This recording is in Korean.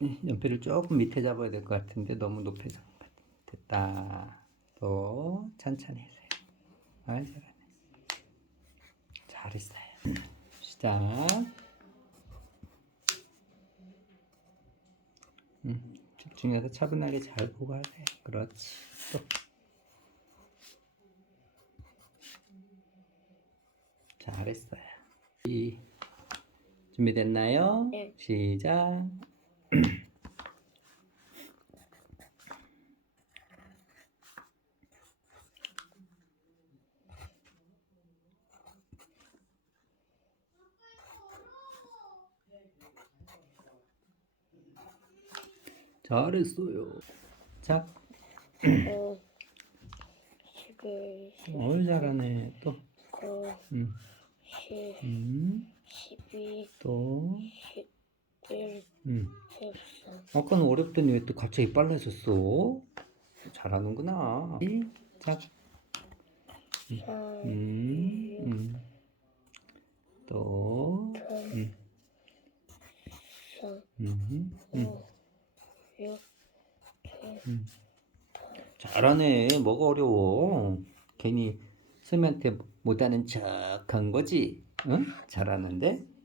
이 연필을 조금 밑에 잡아야 될 것 같은데 너무 높게 잡은 것 같아. 됐다. 또 천천히 해세요. 아, 잘하네. 잘했어요. 시작. 음, 집중해서 차분하게 잘 보고 하세요. 그렇지. 또. 잘했어요. 이, 준비됐나요? 네. 시작. 잘했어요. 자, 오, 십일, 어이 잘하네. 또, 구, 음, 십, 음, 십이, 또, 십일, 음. 십삼. 아까는 어렵더니 왜 또 갑자기 빨라졌어? 잘하는구나. 시작. 삼, 음, 음. 또, 음, 삼, 음, 음, 음. 잘하네. 뭐가 어려워? 괜히 선생님한테 못하는 척한 거지? 응? 잘하는데?